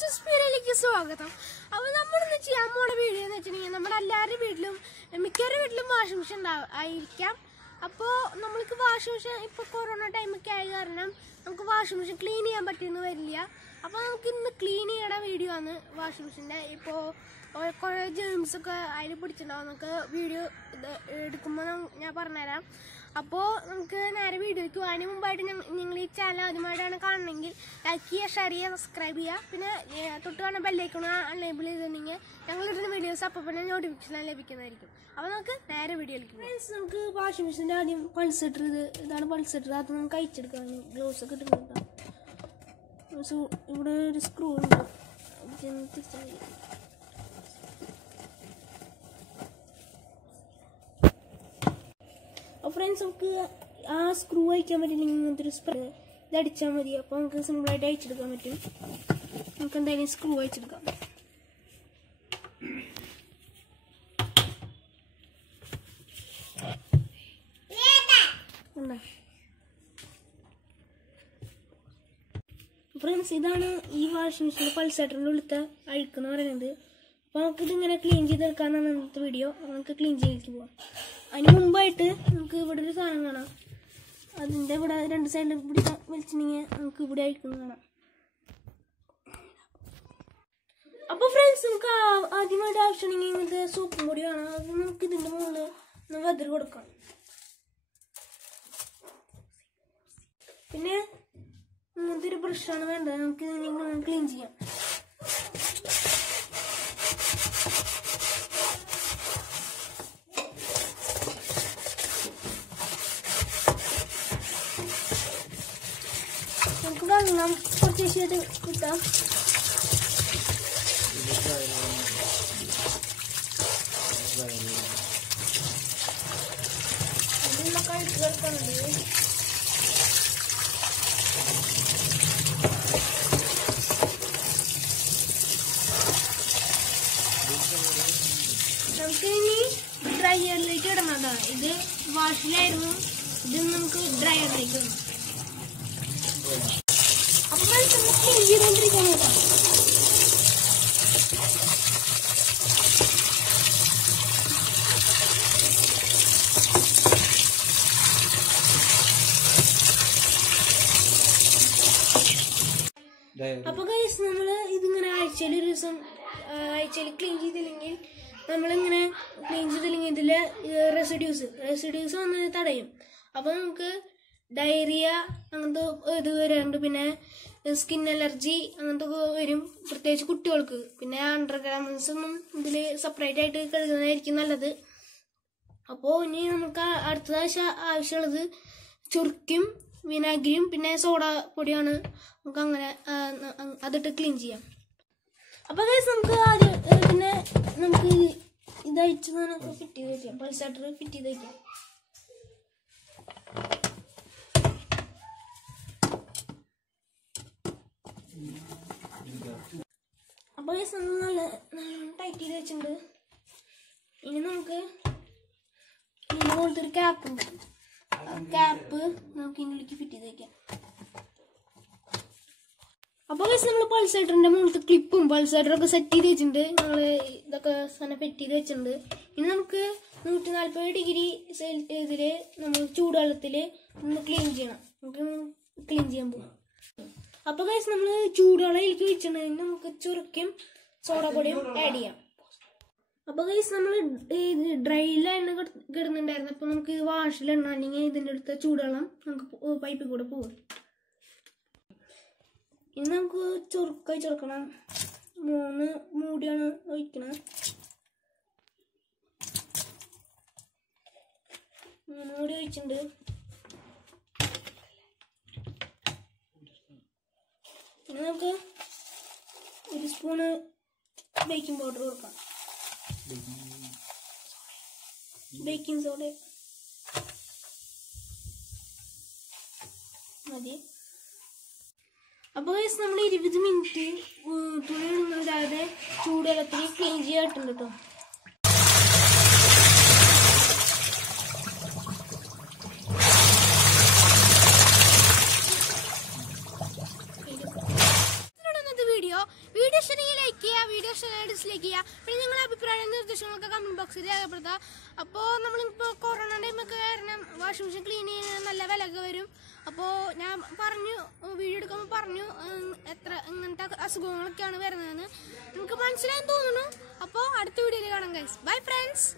വീഡിയോയിലേക്ക് സ്വാഗതം. അപ്പോൾ നമ്മളിന്ന് ചെയ്യാൻ പോണ വീഡിയോ എന്ന് വെച്ചിട്ടുണ്ടെങ്കിൽ നമ്മുടെ എല്ലാവരുടെ വീട്ടിലും മിക്കവരുടെ വീട്ടിലും വാഷിംഗ് മെഷീൻ ആയിരിക്കാം. അപ്പോൾ നമ്മൾക്ക് വാഷിംഗ് മെഷീൻ ഇപ്പോൾ കൊറോണ ടൈമൊക്കെ ആയ കാരണം നമുക്ക് വാഷിംഗ് മെഷീൻ ക്ലീൻ ചെയ്യാൻ പറ്റിയെന്ന് വരില്ല. അപ്പോൾ നമുക്ക് ഇന്ന് ക്ലീൻ ചെയ്യണ വീഡിയോ ആണ് വാഷിംഗ് മെഷീൻ്റെ. ഇപ്പോൾ കുറേ ജേംസൊക്കെ അതിൽ പിടിച്ചിട്ടുണ്ടാവും. നമുക്ക് വീഡിയോ എടുക്കുമ്പോൾ ഞാൻ പറഞ്ഞുതരാം. അപ്പോൾ നമുക്ക് നേരെ വീഡിയോയ്ക്ക് പോകാൻ മുമ്പായിട്ട് നിങ്ങൾ ഈ ചാനൽ ആദ്യമായിട്ടാണ് കാണണമെങ്കിൽ ലൈക്ക് ചെയ്യുക, ഷെയർ ചെയ്യുക, സബ്സ്ക്രൈബ് ചെയ്യുക. പിന്നെ തൊട്ട് കാണാൻ ബെല്ലൈക്കൺ അൺലേബിൾ ചെയ്തിട്ടുണ്ടെങ്കിൽ ഞങ്ങളിടുന്ന വീഡിയോസ് അപ്പോൾ പിന്നെ നോട്ടിഫിക്കേഷൻ ലഭിക്കുന്നതായിരിക്കും. അപ്പോൾ നമുക്ക് നേരെ വീഡിയോയിലേക്ക് പോകാം. നമുക്ക് വാഷിംഗ് മെഷീൻ്റെ ആദ്യം പൾസേറ്റർ ഇതാണ് പൾസേറ്റർ. അത് നമുക്ക് അയച്ചെടുക്കാം. ഗ്ലൗസ് ഒക്കെ ഇട്ടിട്ടുണ്ടാകും. ഇവിടെ ഒരു സ്ക്രൂ ഉണ്ട്. ഫ്രണ്ട്സ്, നമുക്ക് ആ സ്ക്രൂ അയക്കാൻ പറ്റില്ലെങ്കിൽ ഇങ്ങനത്തെ ഒരു സ്പ്രേ ഇതടിച്ചാൽ മതി. അപ്പോൾ നമുക്ക് സിമ്പിളായിട്ട് അയച്ചെടുക്കാൻ പറ്റും. നമുക്ക് എന്തായാലും സ്ക്രൂ അയച്ചെടുക്കാം. ഫ്രണ്ട്സ്, ഇതാണ് ഈ വാഷിംഗ് മെഷീൻ്റെ പൾസേറ്ററിൻ്റെ ഉള്ളിലത്തെ അഴുക്കെന്ന് പറയുന്നത്. അപ്പോൾ നമുക്കിതിങ്ങനെ ക്ലീൻ ചെയ്തെടുക്കാനാണ് ഇന്നത്തെ വീഡിയോ. നമുക്ക് ക്ലീൻ ചെയ്തിട്ട് പോവാം. അതിന് മുമ്പായിട്ട് നമുക്ക് ഇവിടെ ഒരു സാധനം കാണാം. അതിൻ്റെ ഇവിടെ രണ്ട് സൈഡിൽ ഇവിടെ വലിച്ചിട്ടുണ്ടെങ്കിൽ നമുക്ക് ഇവിടെ അഴിക്കുന്നത് കാണാം. അപ്പോൾ ഫ്രണ്ട്സ്, നമുക്ക് ആദ്യമായിട്ട് ആവശ്യമുണ്ടെങ്കിൽ ഇങ്ങനത്തെ സോപ്പും പൊടി കാണാം. അത് നമുക്ക് ഇതിൻ്റെ മുകളിൽ ഒന്ന് വെതറി കൊടുക്കാം. പിന്നെ ഇങ്ങനത്തെ ഒരു ബ്രഷാണ് വേണ്ടത്. നമുക്ക് ഇതിനെ ക്ലീൻ ചെയ്യാം. നമുക്ക് വെള്ളം കുറച്ച് ശേഷം കിട്ടാം. ഇതിനുള്ള കഴുത്ത് കിടക്കുന്നുണ്ട്. നമുക്ക് ഇനി ഡ്രയറിലേക്ക് ഇടണതാണ്. ഇത് വാഷിലായിരുന്നു. ഇത് നമുക്ക് ഡ്രയറിലേക്ക് ഇടണം. അപ്പോൾ ക്ലീൻ ചെയ്തുകൊണ്ടിരിക്കാൻ നോക്കാം. അപ്പോൾ ഗൈസ്, നമ്മൾ ഇതിങ്ങനെ ആഴ്ചയിൽ ഒരു ദിവസം ക്ലീൻ ചെയ്തില്ലെങ്കിൽ നമ്മളിങ്ങനെ ക്ലീൻ ചെയ്തില്ലെങ്കിൽ ഇതിൽ റെസിഡ്യൂസ് വന്ന് തടയും. അപ്പോൾ നമുക്ക് ഡയറിയ അങ്ങനത്തെ ഇത് വരാറുണ്ട്. പിന്നെ സ്കിൻ അലർജി അങ്ങനത്തെ വരും, പ്രത്യേകിച്ച് കുട്ടികൾക്ക്. പിന്നെ അണ്ടർ ഗാർമെന്റ്സ് ഒന്നും ഇതിൽ സെപ്പറേറ്റ് ആയിട്ട് കഴുകുന്നതായിരിക്കും നല്ലത്. അപ്പോൾ ഇനി നമുക്ക് അടുത്തതാഴ്ച ആവശ്യമുള്ളത് ചുരുക്കും വിനാഗിരിയും പിന്നെ സോഡ പൊടിയാണ്. നമുക്ക് അങ്ങനെ അതിട്ട് ക്ലീൻ ചെയ്യാം. അപ്പോൾ ഗൈസ്, നമുക്ക് ആദ്യം പിന്നെ നമുക്ക് ഇത് അയച്ച് നമുക്ക് ഫിറ്റ് ചെയ്ത് വയ്ക്കാം. പൾസേറ്റർ ഫിറ്റ് ചെയ്ത് വയ്ക്കാം. അപ്പോൾ ഗൈസ്, നമ്മൾ നല്ല ടൈറ്റ് ചെയ്ത് വെച്ചിട്ടുണ്ട്. ഇനി നമുക്ക് ഇതിന് പോലത്തെ ഒരു ക്യാപ്പ് നമുക്ക് ഇതിലേക്ക് ഫിറ്റ് ചെയ്ത് വയ്ക്കാം. അപ്പോൾ ഗൈസ്, നമ്മൾ പൾസേറ്ററിന്റെ മുകളിലത്തെ ക്ലിപ്പും പൾസേറ്ററൊക്കെ സെറ്റ് ചെയ്ത് വെച്ചിട്ടുണ്ട്. ഞങ്ങൾ ഇതൊക്കെ സാധനം ഫിറ്റ് ചെയ്ത് വെച്ചിട്ടുണ്ട്. ഇനി നമുക്ക് 140 ഡിഗ്രി ഇതിൽ നമ്മൾ ചൂടുവെള്ളത്തിൽ ഒന്ന് ക്ലീൻ ചെയ്യണം. നമുക്ക് ക്ലീൻ ചെയ്യാൻ പോകും. അപ്പോൾ ഗൈസ്, നമ്മൾ ചൂടുവെള്ളത്തിലേക്ക് വെച്ചിട്ടുണ്ടെങ്കിൽ നമുക്ക് ചുരുക്കും സോഡാപ്പൊടിയും ആഡ് ചെയ്യാം. അപ്പോൾ ഗൈസ്, നമ്മൾ ഡ്രൈയിലാണ് കിടന്നുണ്ടായിരുന്നത്. അപ്പോൾ നമുക്ക് ഇത് വാഷിലെണ്ണ അല്ലെങ്കിൽ ഇതിൻ്റെ അടുത്ത ചൂടുവെള്ളം നമുക്ക് പൈപ്പിൽ കൂടെ പോകും. ഇനി നമുക്ക് ചുരുക്കണം. 3 മൂടിയാണ് ഒഴിക്കണം. 3 മൂടി ഒഴിച്ചിട്ടുണ്ട്. ഇനി നമുക്ക് 1 സ്പൂണ് ബേക്കിംഗ് പൗഡർ കൊടുക്കാം. ബേക്കിംഗ് സോഡ മതി. അപ്പോൾ നമ്മൾ 20 മിനിറ്റ് തുണി ഇടാതെ ചൂടുവെള്ളത്തിൽ ക്ലീൻ ചെയ്യാറുണ്ട് കേട്ടോ. വീഡിയോ വീഡിയോ ഇഷ്ടമെങ്കിൽ ലൈക്ക് ചെയ്യുക, വീഡിയോ ഇഷ്ടമായി ഡിസ്ലൈക്ക് ചെയ്യുക. പിന്നെ നിങ്ങളുടെ അഭിപ്രായം നിർദ്ദേശങ്ങളൊക്കെ കമന്റ് ബോക്സിൽ രേഖപ്പെടുത്തുക. അപ്പോൾ നമ്മളിപ്പോൾ കൊറോണ ടൈമൊക്കെ കാരണം വാഷിംഗ് മെഷീൻ ക്ലീൻ ചെയ്യാൻ നല്ല വിലയൊക്കെ വരും. അപ്പോൾ ഞാൻ പറഞ്ഞു, വീഡിയോ എടുക്കുമ്പോൾ പറഞ്ഞു ഇങ്ങനത്തെ അസുഖങ്ങളൊക്കെയാണ് വരുന്നതെന്ന്. നിങ്ങൾക്ക് മനസ്സിലായെന്ന് തോന്നുന്നു. അപ്പോൾ അടുത്ത വീഡിയോയിൽ കാണാം ഗൈസ്. Bye friends.